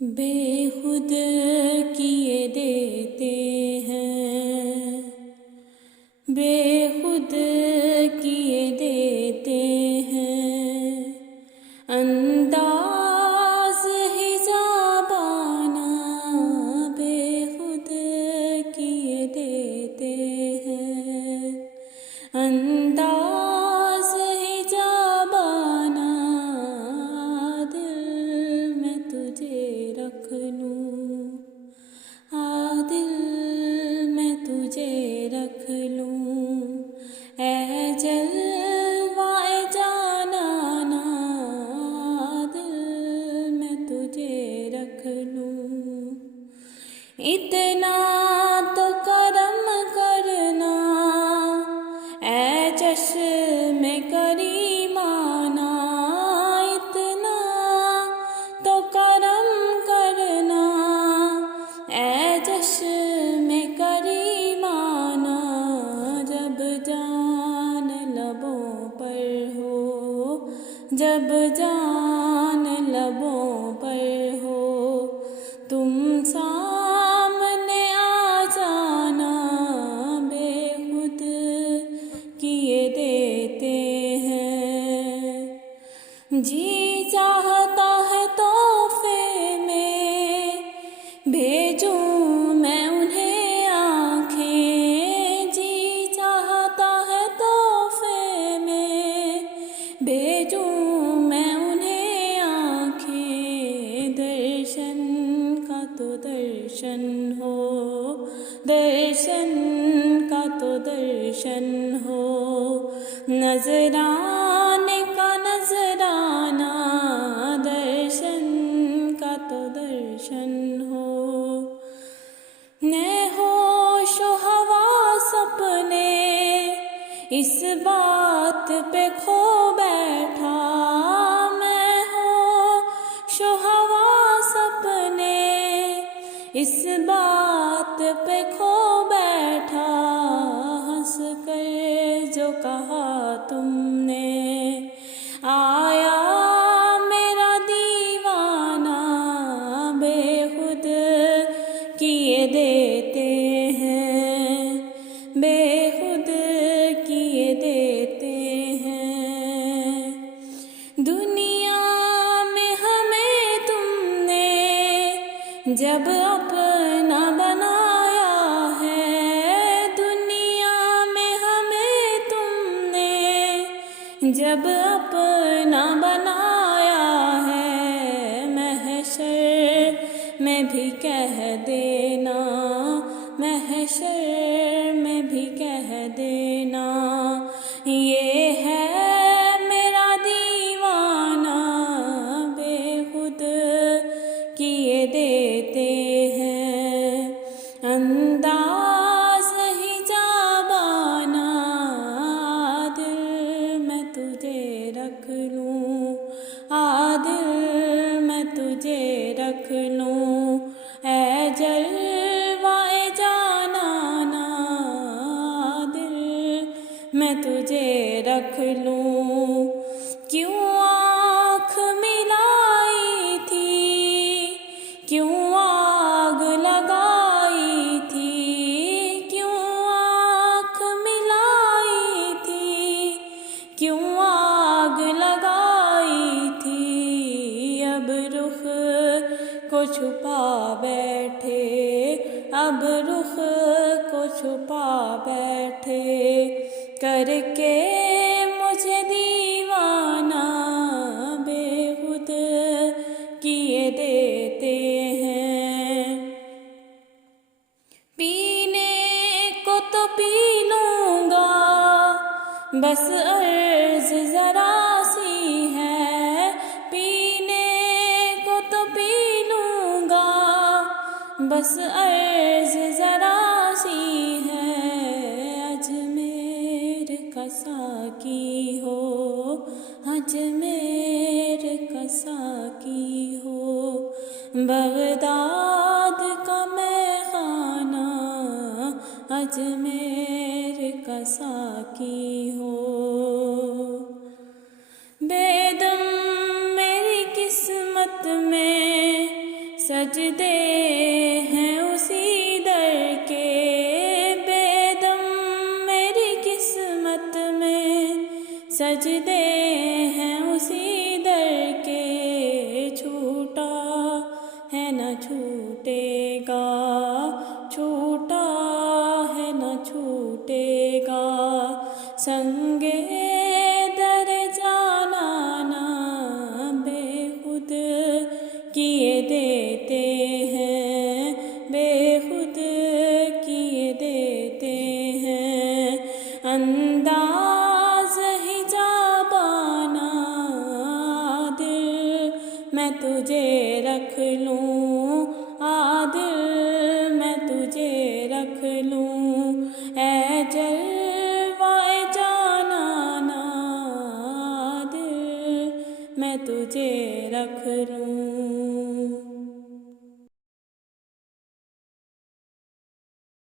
बेखुद किए देते हैं, बेखुद किए देते हैं। अंदाज़ हिजाबाना बेखुद किए देते हैं। अंदाज़ हिजाबाना दिल में तुझे रख लूँ, दिल में तुझे रख लूँ। ऐ जलवाए जानाना दिल में तुझे रख लूँ। इतना तो करम करना ऐ चश्मे करीमाना, इतना तो करम करना ऐ चश्मे करीमाना। जब जान लबों पर हो, जब जान लबों पर हो, तुम सामने आ जाना। बेखुद किए देते हैं। जी चाहता है तोहफे में भेजूं मैं उन्हें आँखें। जी चाहता है तोहफे में भेजूं मैं उन्हें आँखें। दर्शन का तो दर्शन हो, दर्शन का तो दर्शन हो। नजराने का नजराना, दर्शन का तो दर्शन हो। मैं होशो हवास अपने इस बात पे खो बैठा। मैं होशो हवास अपने इस बात पे खो बैठा। हंस कर जो कहा तुमने, आया मेरा दीवाना। बेखुद किए देते हैं, बेखुद किए देते हैं। दुनिया में हमें तुमने जब अपना बनाया है, दुनिया में हमें तुमने जब अपना बनाया है। महशर में भी कह देना, महशर में भी कह देना, ये है मेरा दीवाना। बेखुद किए देते हैं। अंदाज़ हिजाबाना दिल में तुझे रख लूँ, दिल में तुझे रख लूँ। ऐ जलवाए जानाना दिल में तुझे रख लूँ। क्यों आँख मिलाई थी, क्यों आग लगाई थी, क्यों आँख मिलाई थी, क्यों आग लगाई थी। अब रुख को छुपा बैठे, अब रुख को छुपा बैठे, करके मुझे दीवाना। बेखुद किए देते हैं। पीने को तो पी लूँगा, बस अर्ज़ ज़रा सी है। पीने को तो पी लूँगा, बस अर्ज़ ज़रा सी है। अजमेर का साकी हो, अजमेर का साकी हो। बगदाद का मैखाना, अजमेर का साकी हो। बेदम मेरी किस्मत में सजदे हैं उसी दर के बेदम मेरी किस्मत में, सजदे हैं उसी दर के, छूटा है न छूटेगा, छूटा है न छूटेगा, संगे दर जाना ना बेखुद किए देते हैं, बेखुद किए देते हैं। अंदाज हिजाबाना दिल मैं तुझे रख लूँ,